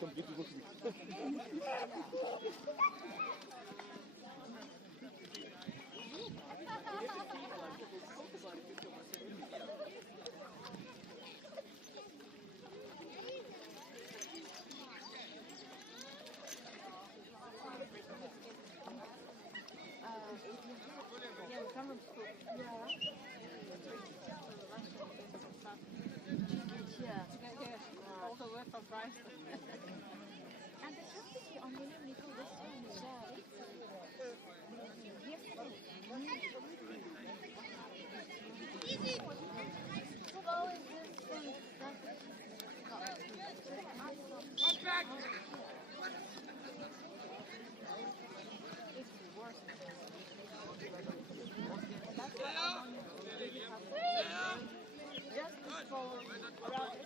там где-то возле. Yeah, come and school. Yeah. Also work on Friday. And the fact that you only need to this one is easy. So is this thing Contact! it's worse. Just forward around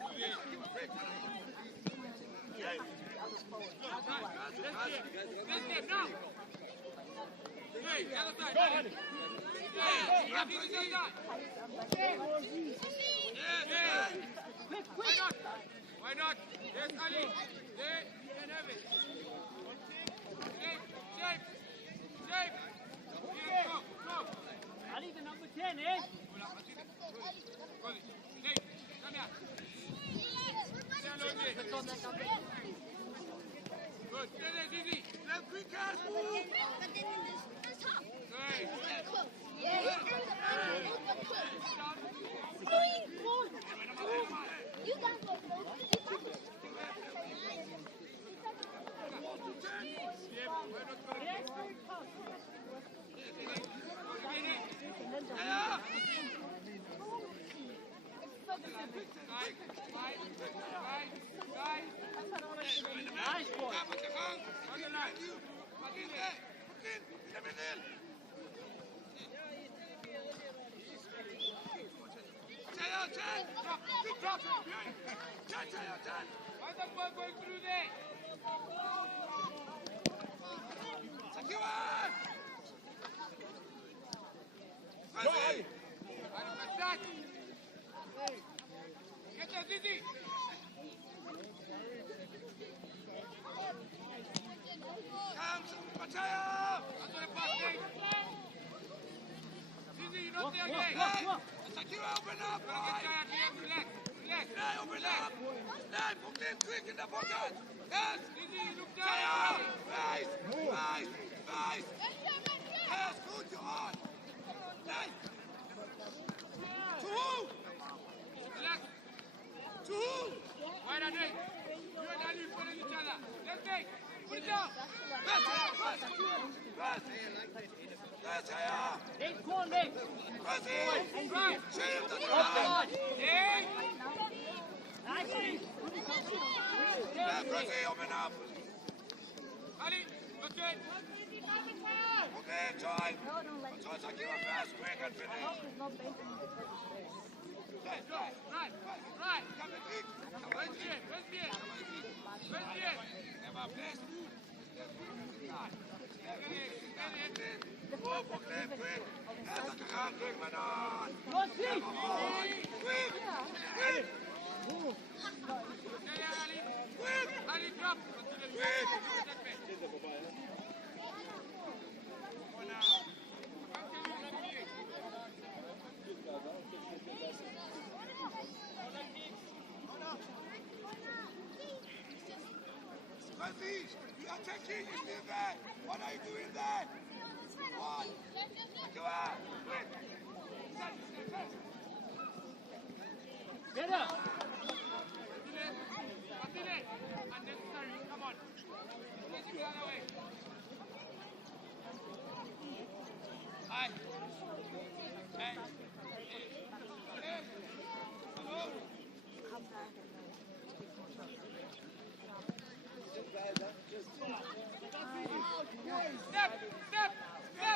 Hey, other side. Hey, why not? Why not? Yes, Ali. Hey, you can have it. Hey, shape. Shape. Here, go. Ali, the number 10, eh? Hey, come here. Stay along there. Good. Stay there, Zizi. Left quick ass move. Hey. You guys go. Nice boy. Why the ball going through there? Get there, Zizi. Zizi, you're not there again. Open up! Relax. Open up! Snap! Hook in quick in the pocket! Yes! Zizi, look down. Nice! Yes, good, you're on! Nice! To who? Relax. To who? Why not, hey? You and Ali follow each other. Let's take. Put it down. Yes, yeah! Eight corners. Press Right. Shield to the Offside. Hey. Nicely. Press open up! Ali, okay. Okay, try! No, don't let So Sakira fast, quick and finish! There's no bait in the Right. Come in, quick! Where's the end? Never place! the Move, okay, quick! Yes, Sakira, quick, man on! Go see. Quick! Quick! Ali, drop. Aziz, you are taking you still there! What are you doing there? One! Go out! Quick! Get up. Unnecessary. Come on. Let's go the other way. Hi. Hey. Hello. Step.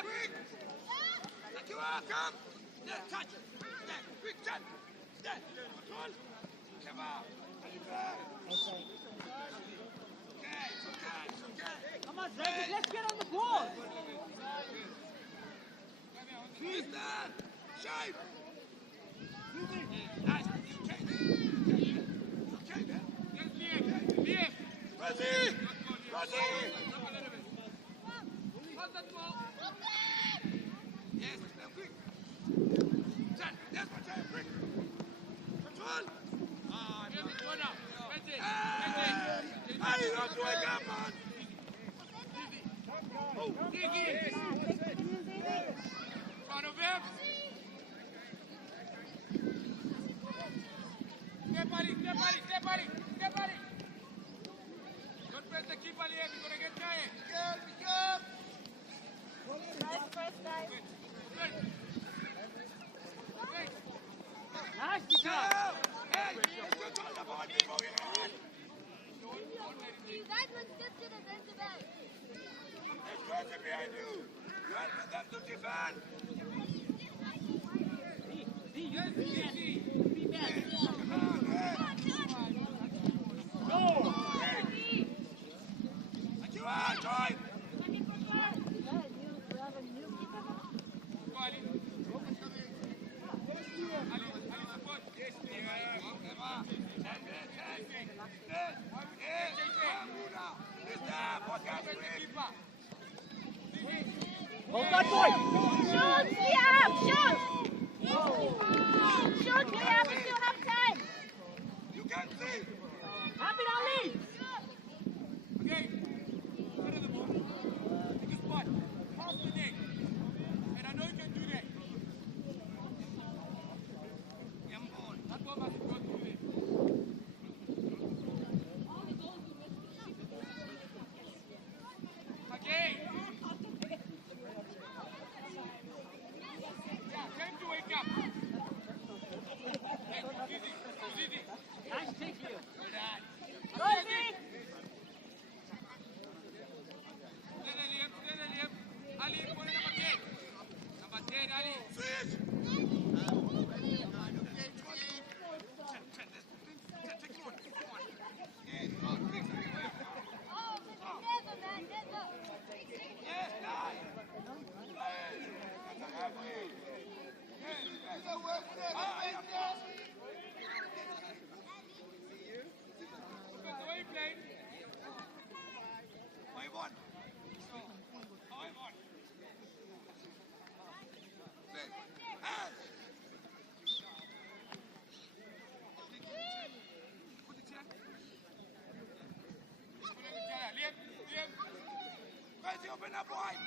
Quick! Let you out, come! Yeah, touch it! Yeah, quick, touch! Yeah, control! Come on! Okay. Come on, David. Let's get on the ball. Mister! Shape! Nice. Okay, there. Yes, Liam. Press Scotty! Pass that ball. Yes, now quick. Ten, yes, Mateo, quick. Control. Give it one up. Get it. Hey, you don't do it, come on. Dig in. Front of him. Step on it, step on it, step on it, step on it. Don't press the keeper here, we're gonna get tired. Nice first, guys. Good. Good. Nice, Mika. Hey, let's control the ball before we run. You guys must get to the center back. There's Scotty behind you. You have for them to defend. Yes, yes, yes. Be back. Come on, hey. Go. Like you are, join. Go, Ali. Ali, support. Yes, Come on. press the keeper. Hold that boy. Shoot, Liam, shoot! Shoot, Liam, we still have time. You can see. Happy Ali. Okay. Center the ball. Pick a spot. Pass the neck. And I know you can do that. That ball must go through there. Again. Yeah, time to wake up. Hey, easy. Nice take here. Good lad. Rosie. Stand Liam. Ali, put number 10. Number 10, Ali. Switch. Oh, never, man, never. Yes, nice. That's a halfway. Depends the way you play. I won. Put it here. Put it here. Liam. Crazy, open up wide.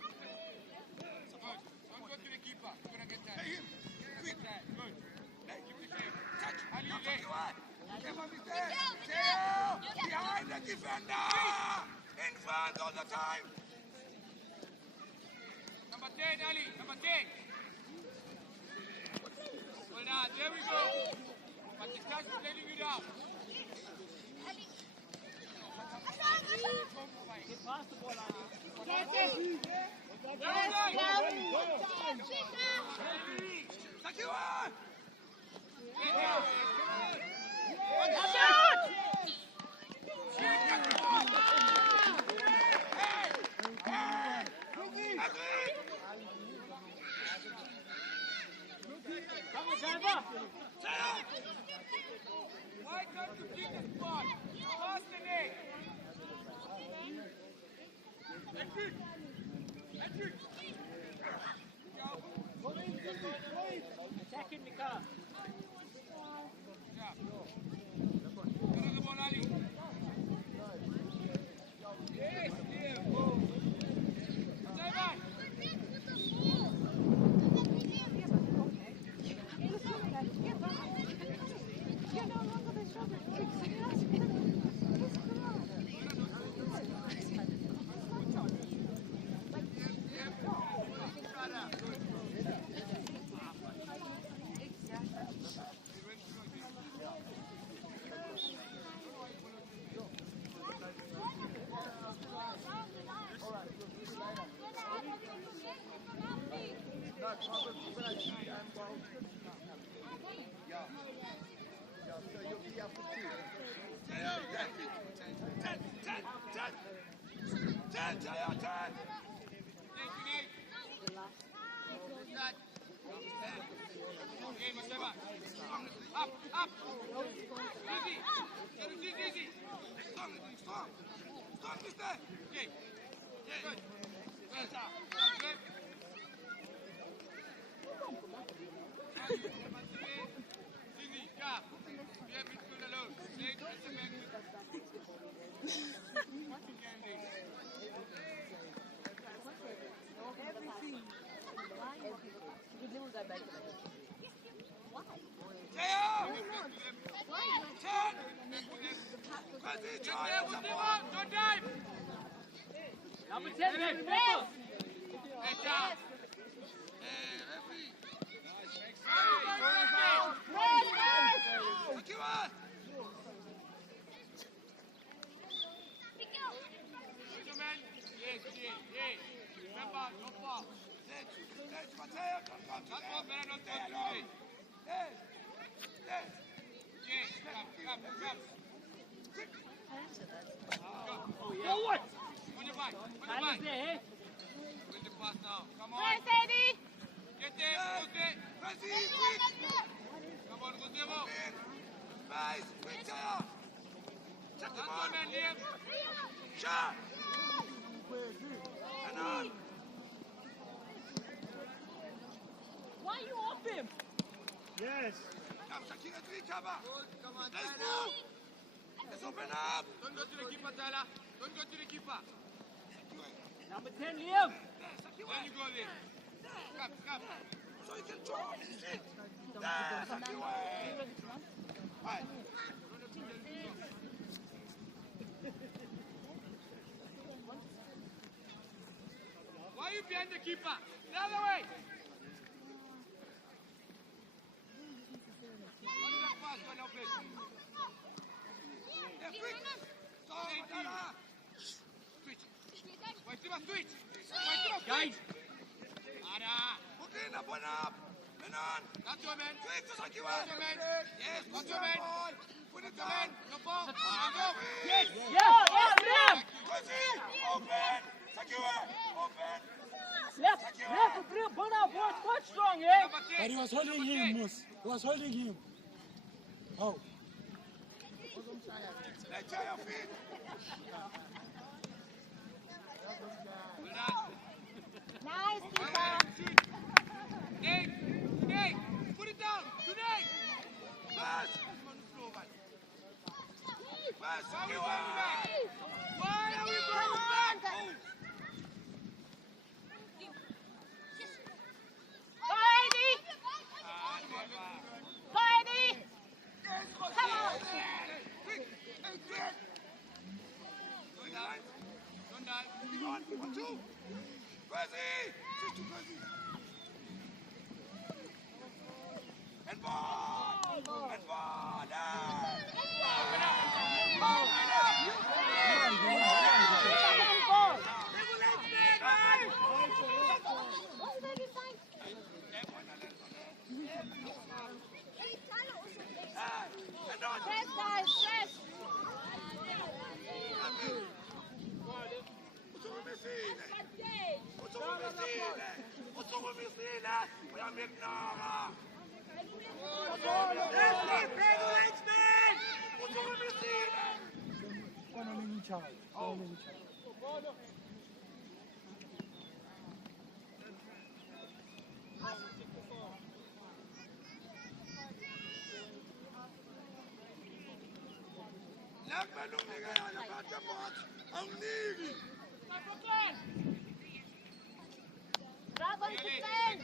Good. Don't go to the keeper. You're gonna get that. Hey, him. Get that. Good. Keep the game. Touch. Ali, Come lay. you are. Come on, Mr. Theo. Behind the defender. In front all the time. Number 10, Ali. Number 10. Well done. There we go. But the touch is letting you down. Get past the ball, Ali. Like you are. Come on, driver. Why can't you keep the spot? Pass the neck. Attacking Mika. Yeah. Center the ball, Ali. Yes, Stay back. Up. Easy. Easy. Okay. Good. Well done. Good. Easy. Cap. We have midfield alone. Late at the back. Teo! Turn! Quasi, Charlie, support! Don't dive. Number 10, back, remember. Hey, down. Sakura! Gentlemen, yes. Remember, no fall. Let's Mateo, don't come to Not them. for better, not Stay for along. today. Yes. Yes. Yes, come. Forward. On your back. Tyler's there, hey? Win the pass now. Come on. Where's Eddie? Get there, rotate. Quasi, quick! Come on, Gustavo. In. Nice, quick, Teo! Check That's them one on! man, Liam. Shot! And on! Why are you off him? Yes. Come, Shakira, three, cover! Come on, Let's Tyler. move! Let's open up! Don't go to the keeper, Tyler. Don't go to the keeper. Number 10, Liam. Then you go there. Come. So you can draw and sit! There, Sakura! Right. Why are you behind the keeper? The other way. What is that pass? Go now, please. Yeah, quick! So, Tara! Switch. Wait, Tima, switch. Wait, Tima, Guys. switch. Ada. Hook in, up and up! And on! That's your man. Quick to Sakura! That's your man. Yes, That's put your your man. ball! Put it Your man. down! Your ball. Yes, Liam. Quasi! Open! Sakura! Open! Left, Liam, burn out, boys, quite strong, eh? Number 10. But he was holding him, Moose. He was holding him. Oh. Let's try your feet! Well done. Nice, Well Peter. done. Shoot. Nate. Put it down. To Nate. Pass! Pass, Why are we Sakura! going back? Why are we going back? Go, Eddie. Go, Eddie. Come on. Quick! And quick! Don't dive. Don't dive. Keep on! 1, 2! Quasi! Switch to Quasi! And ball! And ball! What's Eddie saying? And on! Press, guys, press. Posso missile! Vogliamo ignora! Prego, Lensman! Posso missile! Following each other. Following each other. Lagba nung ligaya na pagkabot ang nigi! Bravo, Nate. defend.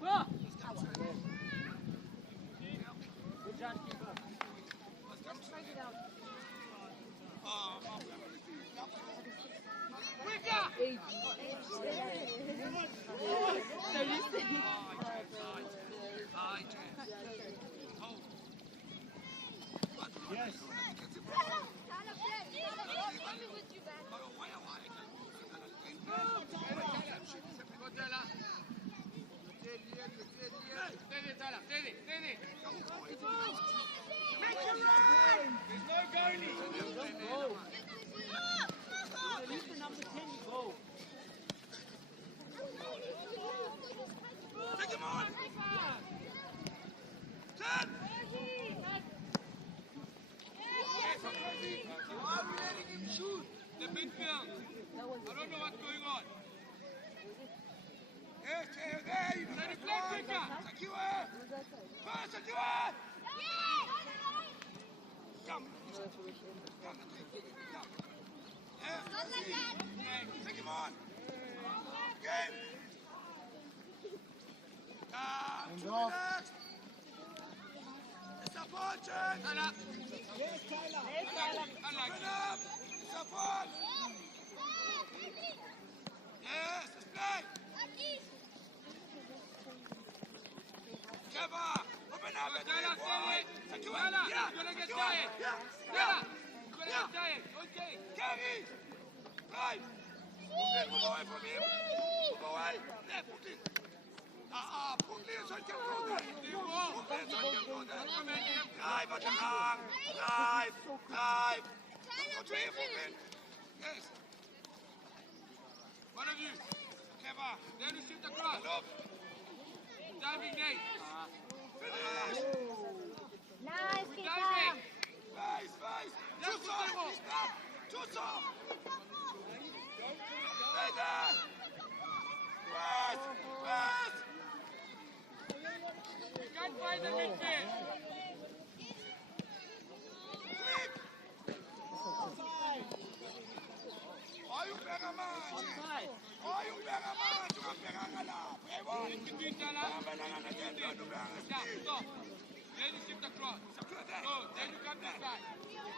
Go. Good job, keeper. Quicker. Yes. Go, Tyler. Steady, Tyler. Steady. There's no goalie. Go. At least the number 10 you go. Take him on! 10! don't know what's going on. Yes, Theo, there you go. Let it play quicker. Secure. First, secure. Come. Come. Yeah, take him on. Game. 2 minutes. It's a ball change. Tyler. Yes, Tyler. I like Open it. up. It's a ball. Yes, let's play. Trevor, open up and Tyler, play, stay boy. it. Secure. Tyler, Yeah, you're gonna get secure. tired. Yeah, Tyler, yeah. you're gonna get tired. Okay. Carry. Right. Move away from him. Move away. There, Brooklyn. Brooklyn, so you can go there. Brooklyn, so you can go there. Drive at the arm. Drive. Drive. Don't go to him, Brooklyn. Yes. One of you. Trevor. Then you shift across. Look. Diving Nate. Finish. Nice, We're keep diving. Face, face. Too soft. Stop. Too soft. Stay there. Pass. Pass. We can't find the midfield. Quick. Are you better man? Are you better man? You are better than that. In between, Tyler. Yeah, stop. Then you shift across. Go. Then you come this side.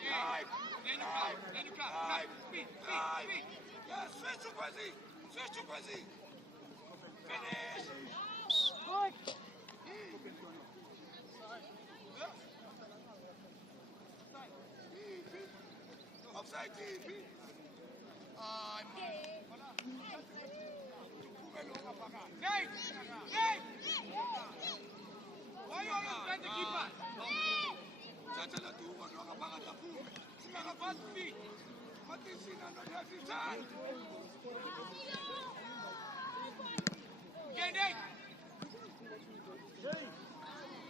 Yeah. Then you come. Then you come. Come. Speed. Speed. Speed. Yes, switch to Kwesi. Switch to Kwesi. Finish. Good. Offside TV. Nate! Nate! Why you always trying to keep us? Chacha la tuwa no kapanga tapume. Sika fast feet. Mati sina no yafi tan. Okay, Nate.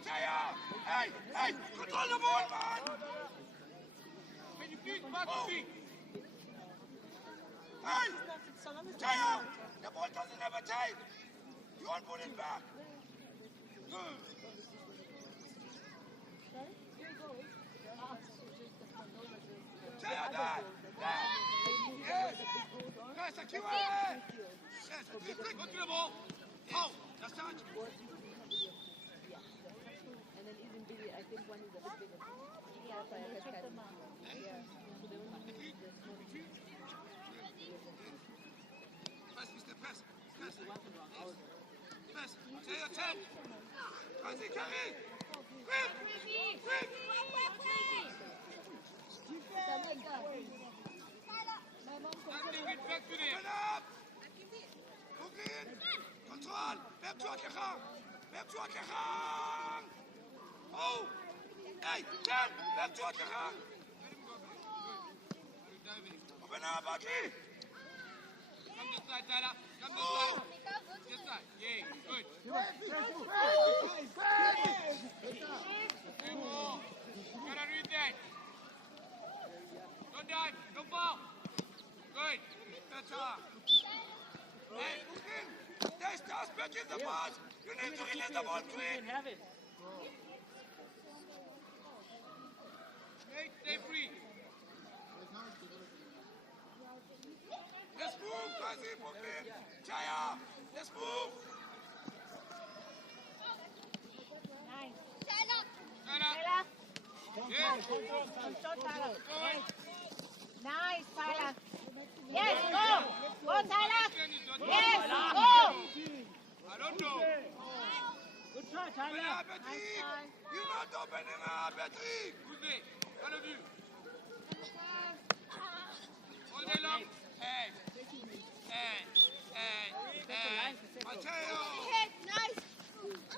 Chaya. Hey, hey, control the ball, man. Can you please fast feet? Hey, Chaya. The ball doesn't have a tape. You won't put it back. Good. Chaya, there. Yes. Yes, secure. Yes, quick, quick. Go to the ball. Oh, that's not. And then even bigger, I think one is a bit bigger. Yeah, so I have cut them out. Yeah. So they will Press, Mr. Press. Press. Press. Say your 10. Kwesi, carry. Quick. Quick. Nothing it back to them. Open up. Brooklyn. Control. Back to Akehang. Back to Akehang. Oh. Hey, 10. Back to Akehang. You're diving. Open up, Aki. Come this side, Tyler. Come this side. This side. Yeah, good. Good ball. Gotta read that. Don't dive. Don't fall. Good. Better. Hey, Brooklyn. They start specking the ball. You need to release the ball quick. Nate, stay free. Let's move, Kwesi, Brooklyn. Chaya. Let's move. Nice. Tyler. Tyler. Yeah. Control, Tyler. Good. Nice, Tyler. Yes, go. Go, Tyler. Ken is on Yes, top. go. I don't know. Good try, Open Tyler. up, Patrick. You're not opening up, Patrick. Who's there? One of you. All day long. Hey. Hey. Hey. Hey. Mateo.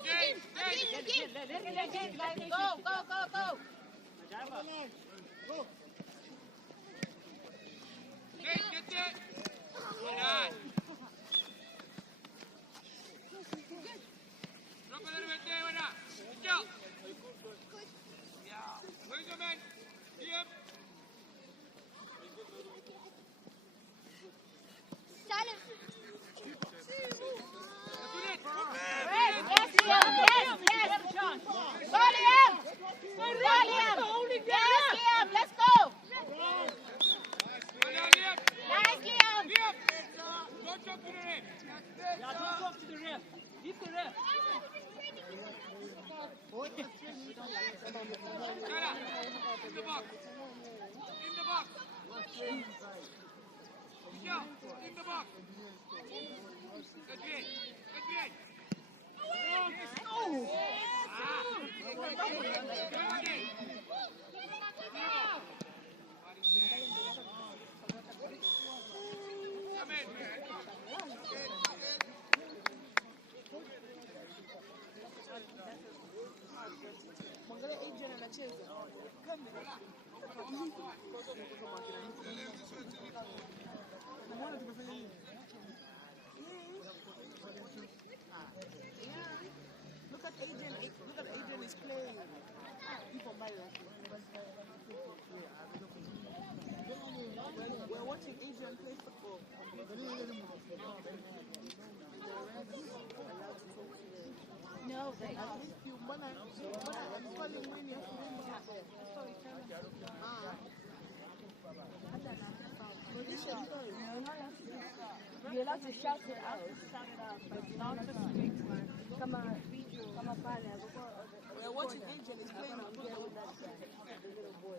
James. James. Go, go, go, go. Nate, get there. Well done. Drop a little bit there, why not? Go. Yeah. Where's your man? Yep. In the box. Yeah, in the box. Good play. Good play. Come in. Mwangalia Adrian anacheza. Mbona tumefanya nini? Look at Adrian. Look at Adrian is playing. People buy that. We're watching Adrian play football. No, they At least you wanna calling when you You're allowed to shout it out, but not to speak. Kama pale, we're watching Adrian is playing football. the little boy.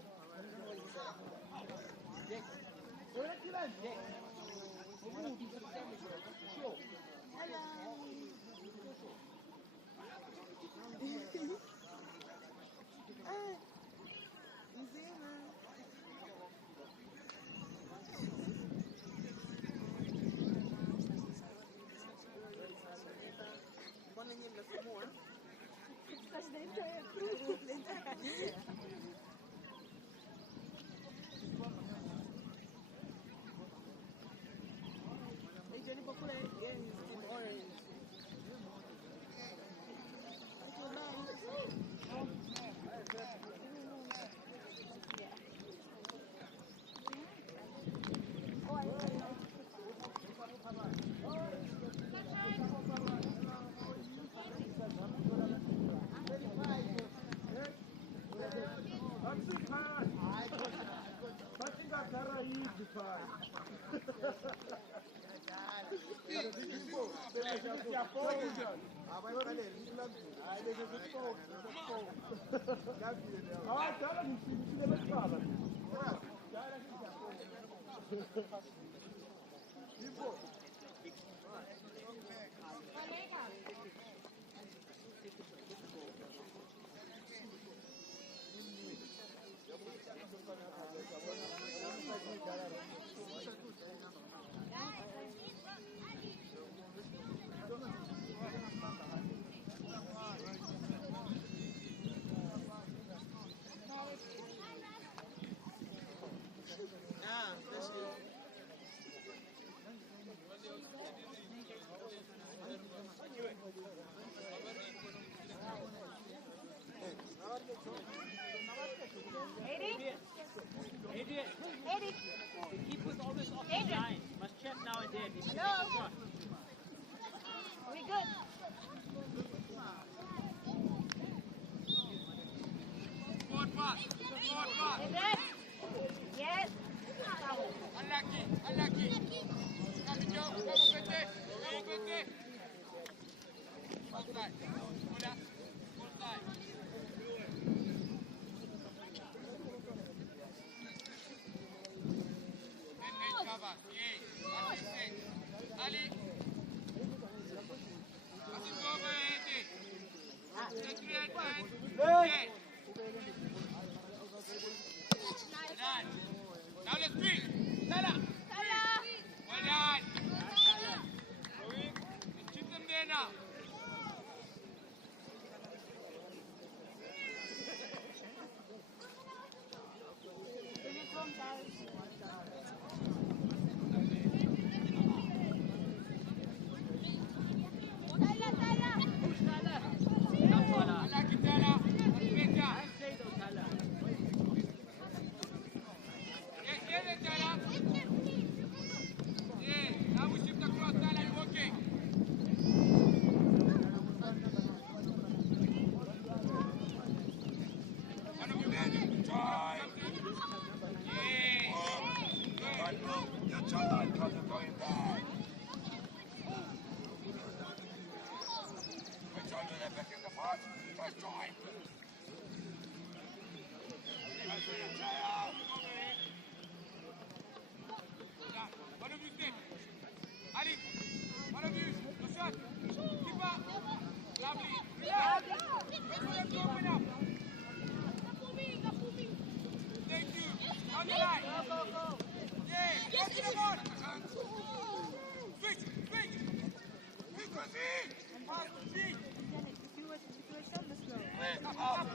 Adrian Ibokule is in orange. The keeper's always off the line. Must check now and then. Hello? Are we good? Forward pass. Forward pass. Is it? Yes. Unlucky. Unlucky. Come Joe. Come Pete. Come Pete. Full side. Full up. Full side. Cover. Yeah. Ali. Pass it over, Eddie. Yeah. Now let's swing. Salah. Well done. Keep them there now. Try. Yeah. on the line. Yeah, go to the ball. Switch, switch. Pass to G. Up.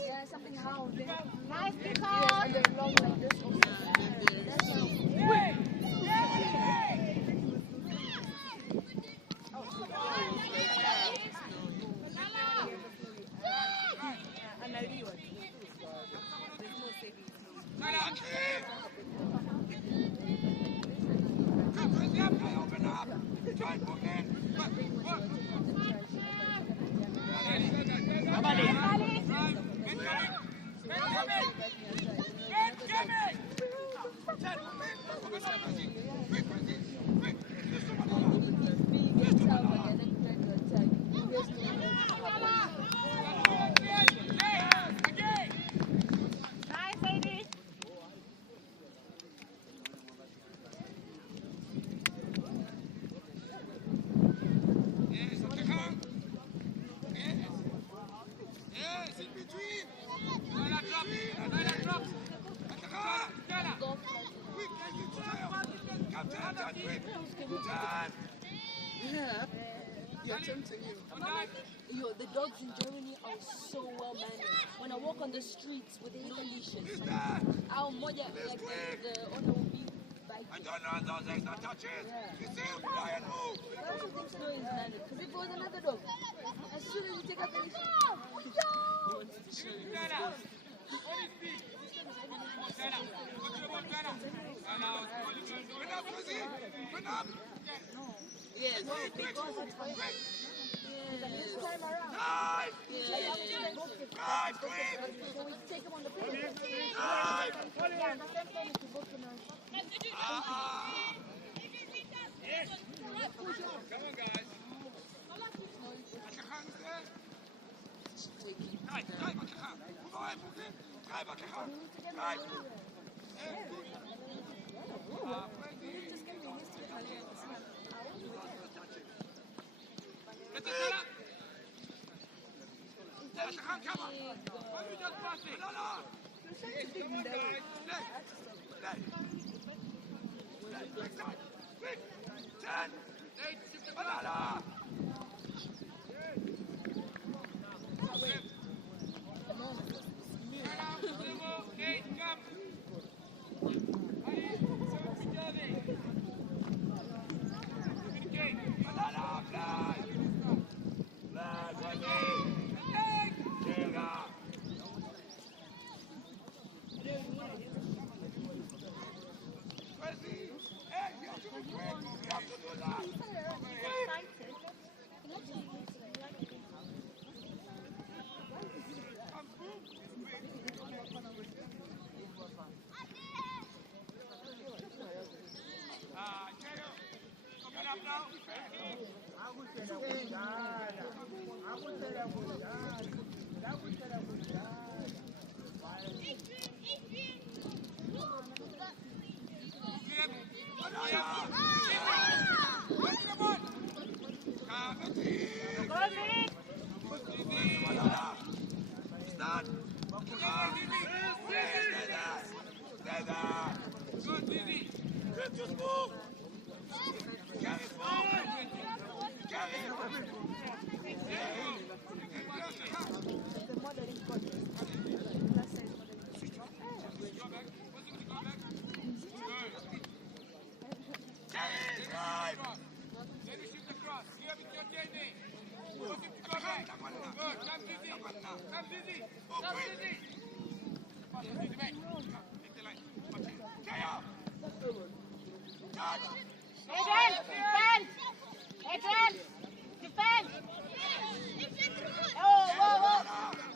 Yeah, something hound. Nice kick Yes, and they're long like this also. That's how. Inside, Brooklyn. Yes, in between. Quick, Captain, quick. Yeah. You're tempting you. Yo, the dogs in Germany are so well mannered. When I walk on the streets with no leashes, our mother, like the owner will be biting. I don't know those extra touches. You see, try and move. I also think Snow is mannered. Because if it was another dog, as soon as you take out the leash, he wants to show you. Bring up, Fuzzy. Bring up. Yes. Quick. This time around. Dive. Dive, quick. So we take him on the plane. Dive. Yeah, the same time to book him on. Come on, guys. Just move. Carry forward. Carry.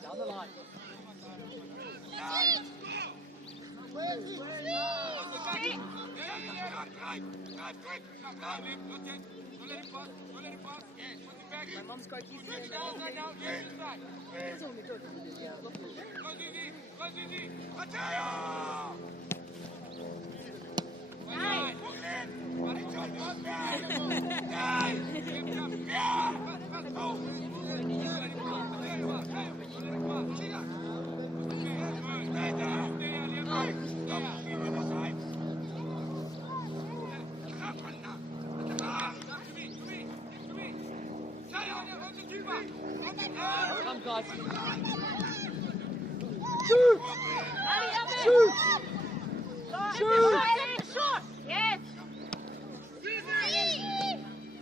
Down the line. My mom's car keys here. Come, guys. Shoot! Shoot! Shoot! Yes!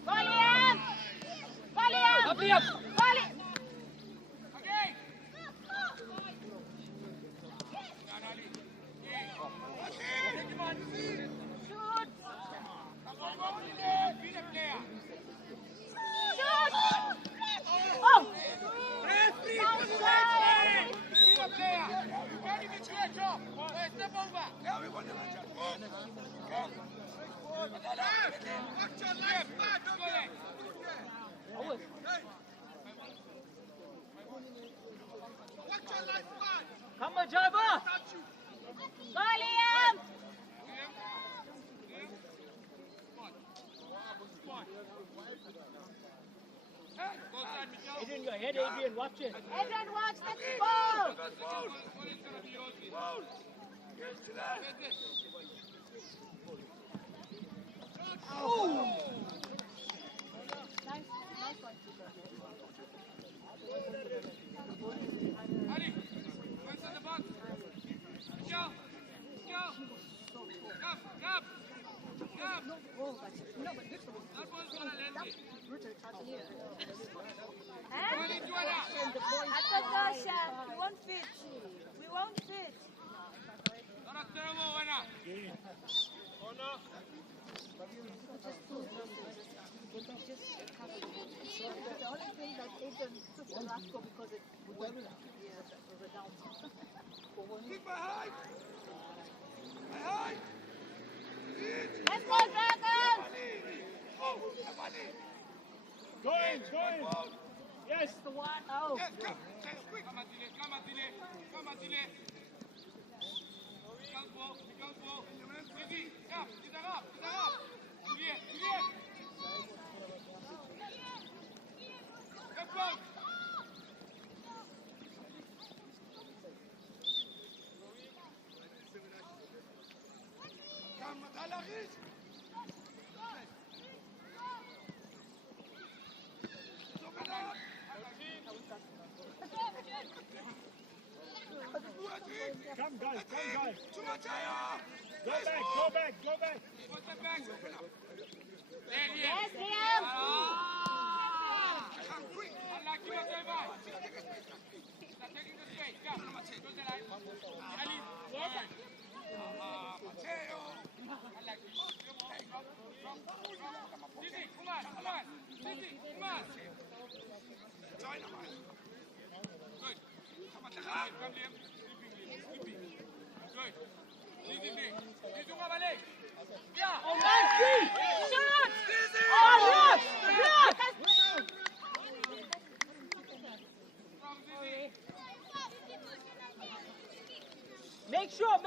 Go, Liam! Go, Liam! Up, Liam! Go, Liam! Shoot! Come on, Java! Go, Liam! Adrian, your head, Adrian, watch it. Adrian, watch the ball! Nice one. Ali, points on the box. Go. Gap. That ball's gonna land it. Atagosha, we won't fit. We won't fit. Not a terrible winner. Oh no. The only thing that Adrian took the last goal because it went down. Kick behind! Behind! Let's go, Dragons! Oh, somebody! Going. Yes. The one. Oh. Yes, come, quick! Come on, Dile. Go. Easy. Up. Juliet. Let's go. Come, Matalaris! Come, guys. Chumataya! Go back. What's the back? Yes, Liam! Come quick! Unlucky, what's the back? They're taking the space. Go to the line. Ali. Yes, Mateo! Unlucky. Sisi, come on. Join him, man. Good. Come on, Come, Liam. Keeping. Good. Sisi, Zunga balik. Yeah. Oh, nice! shoot! Oh, block! From Sisi. Make sure!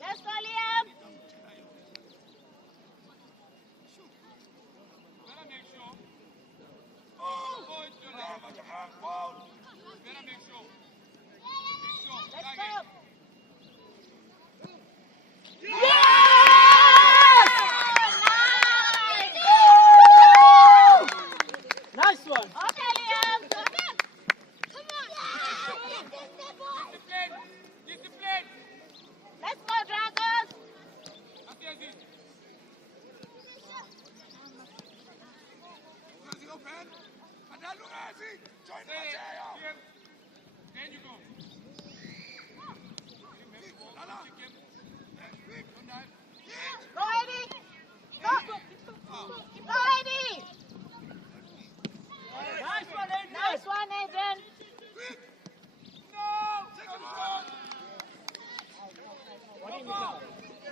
Let's go, Liam! Better make sure. Oh! Oh, it's your Oh, line. my God, ball! Better make sure. Let's Target. go! Nice one! Okay, Liam! Discipline. Let's go, Dragons! Aziz. Razi, open! Adalu, Razi! Join Say it. Mateo! Liam. Then you go. Lala! Go, Eddie! Go, Eddie! Nice one, Adrian! Quick! No! Take him out! What do you mean?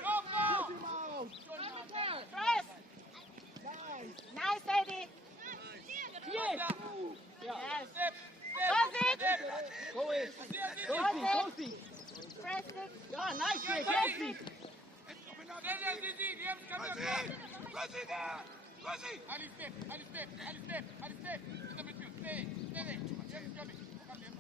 No foul! Press! Nice, Eddie! Yes! Yes! Step. Does it? Go in! Go see! Press it! Ah, nice, Jake! Open up! Stay there, Zizi. Liam, come Razi! here. Razi there! Razi! Ali step. In the midfield. Stay there. Liam is coming. Come, Liam.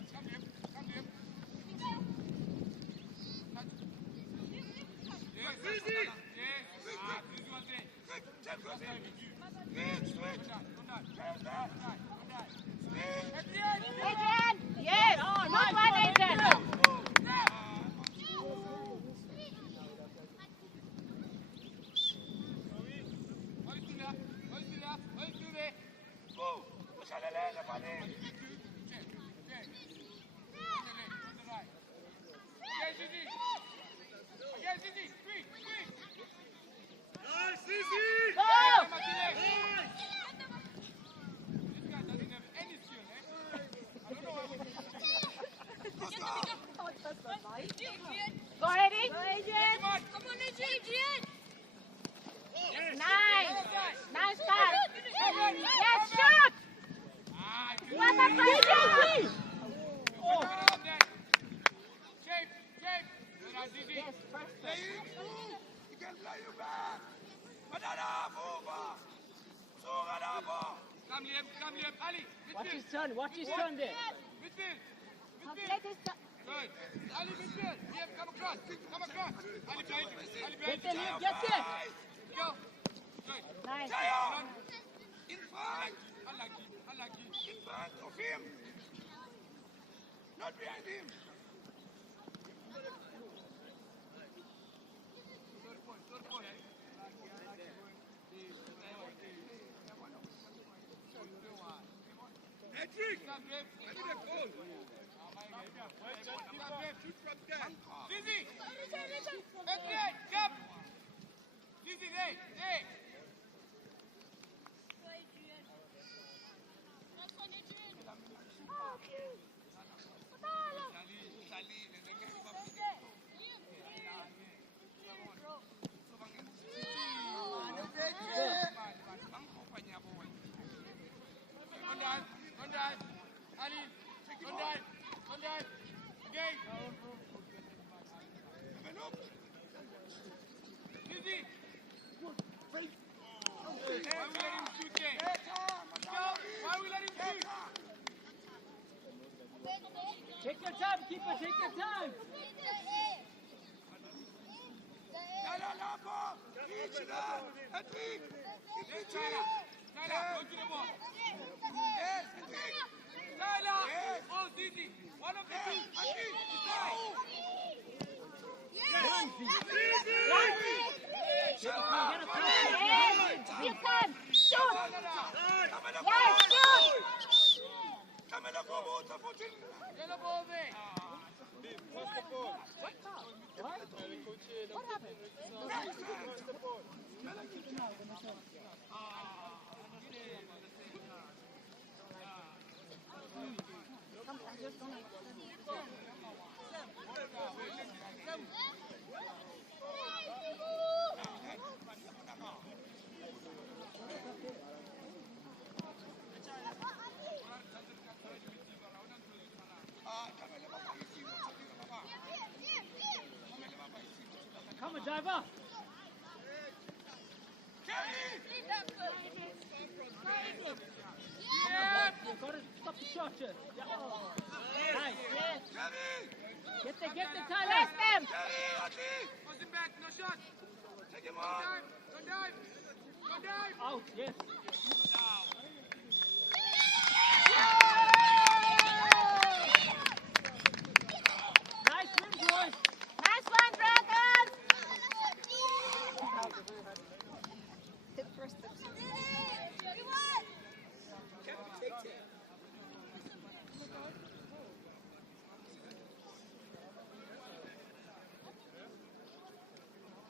Yes, Zizi. Yes. Zizi was there. Quick! Check Razi! Switch! Switch! Adrian! Yes! Good one, Adrian! Hold to there. Oh! Masalala, buddy! Yes, Zizi. Quick. Nice, Zizi! Go! Martinez. Watch his turn there. Midfield. Let Midfield. us start. Good. Ali midfield. Liam, come across. Come across. Ali behind. Ali Get behind. there, Liam, get there. Go. Good. Nice. Zion! In front! Unlucky. Unlucky. In front of him! Not behind him! Third point. Patrick! Stop, Dave. Give me the ball! Stop, Dave. Shoot from there! Lizzie. Adrian, jump. Lizzie, there. On dive. Ali, on dive. Again. Lizzie. Why we let him shoot there? Why we let him shoot? Take your time, keeper, take your time. Yalla, Lambo! Reach it up! Patrick! Yes, Tyler. Tyler, go to the ball. Yes, Patrick! Tyler. Yes. Oh, Zizi. One of the two. Patrick! Get a pass. Yes, you can. Shoot. Come Yes, shoot. and go, water for children! Yellow ball there. Come on, diver. You've got to stop the shot, Nice. Yes. Get there, Tyler. Press them. Pass him back. No shot. Take him Don't on! dive. Don't dive. Don't dive. Out, yes.